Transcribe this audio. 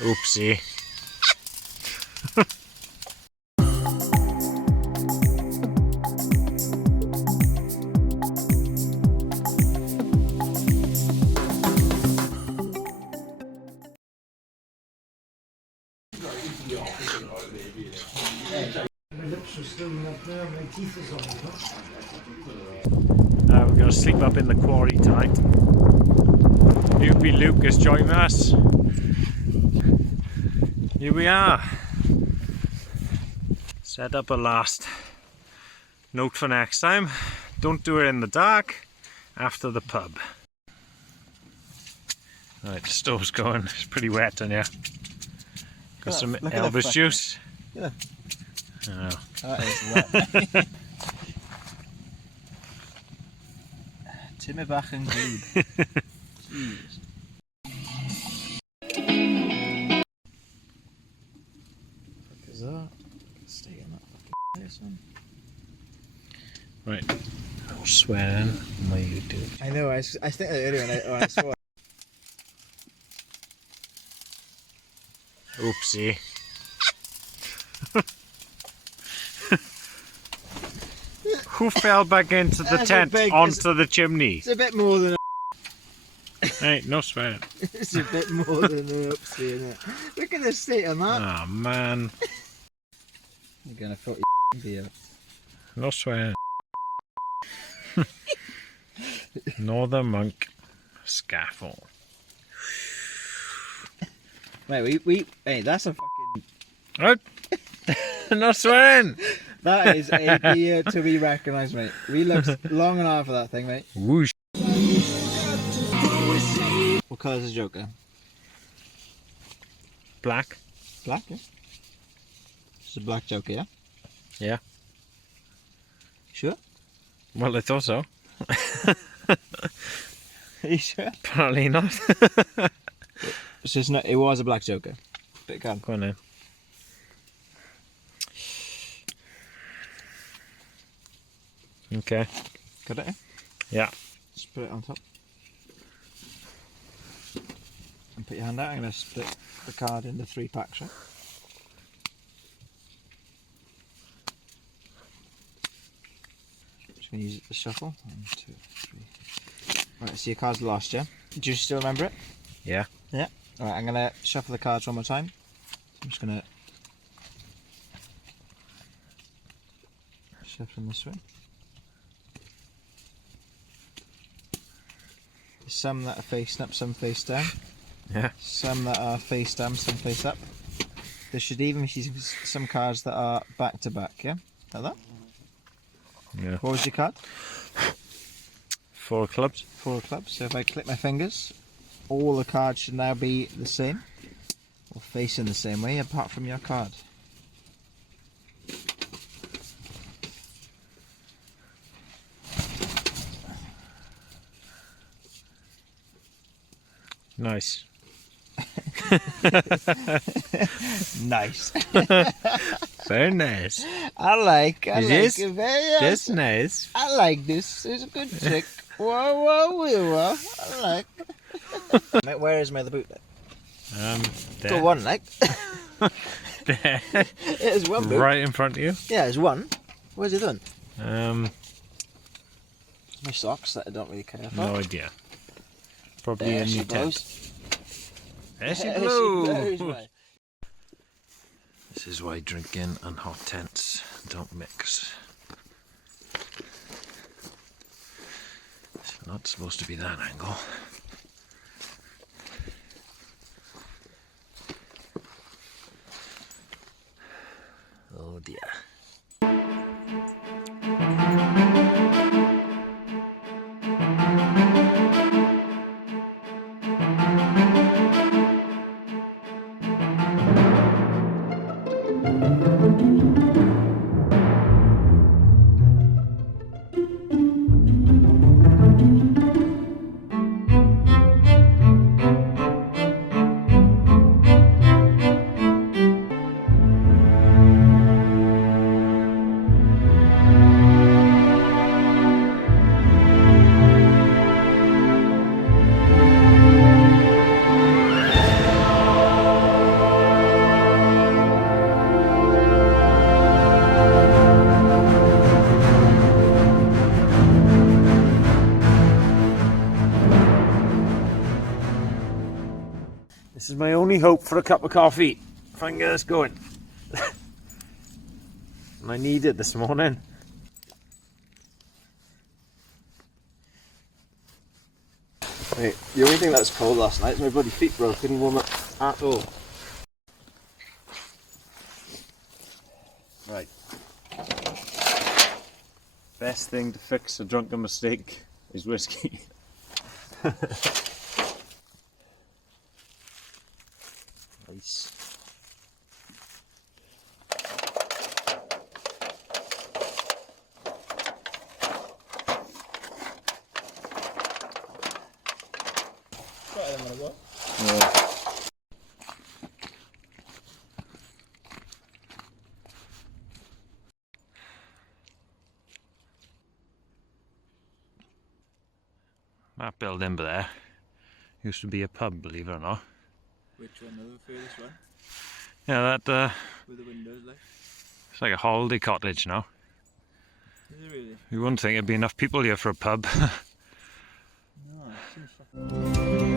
Oopsie. We're going to sleep up in the quarry tonight. Loopy Luke is joining us. Here we are. Set up a last note for next time. Don't do it in the dark after the pub. Right, the stove's going. It's pretty wet in here. Got some Elvis juice. Yeah. Oh. That is wet. Timmy back and good. Jeez. What is that? Stay in that fucking place, man. Right. I'll swear in on my YouTube. I know, I think that earlier when I saw it. Oopsie. Who fell back into the tent onto the chimney? It's a bit more than Hey, no swearing. it's a bit more than an upsie, isn't it? Look at the state of that. Oh man. You're gonna fuck your beer. No swearing. Northern Monk Scaffold. Mate, hey, that's a fucking... What? No swearing! That is a beer to be recognised, mate. We looked long and hard for that thing, mate. Whoosh. What colour is the Joker? Black. Black, yeah? It's a black Joker, yeah? Yeah. Sure? Well, I thought so. Are you sure? Apparently not. So it's not, it was a black Joker. But it can. Go on then. Okay. Got it? Yeah. Just put it on top. And put your hand out. I'm going to split the card into 3 packs, right? Just going to use it to shuffle. 1, 2, 3. Right, so your card's lost, yeah? Do you still remember it? Yeah. Yeah. Alright, I'm going to shuffle the cards one more time. I'm just going to shuffle them this way. There's some that are facing up, some face down. Yeah. Some that are face down, some face up. There should even be some cards that are back to back, yeah? Like that? Yeah. What was your card? 4 clubs. 4 clubs. So if I click my fingers, all the cards should now be the same. Or facing the same way, apart from your card. Nice. Nice. Very nice. I like it very That's nice. I like this. It's a good trick. Whoa. I like it. Mate, where is my other boot then? There. Got one, like. There. There's one boot. Right in front of you. Yeah, there's one. Where's the other one? Um, My socks that I don't really care for. no idea. Probably There in she your tent. goes. There she There she blows. goes, mate. This is why drinking and hot tents don't mix. It's not supposed to be that angle. Oh dear. This is my only hope for a cup of coffee, if I can get this going. And I need it this morning. Wait, the only thing that was cold last night is my bloody feet, bro. Couldn't warm up at all. Right. Best thing to fix a drunken mistake is whiskey. Nice. Yeah. That building there used to be a pub, believe it or not. Which one? The furthest one? Yeah, that With the windows, like? it's like a holiday cottage now. Is it really? You wouldn't think there'd be enough people here for a pub. No, it seems fucking...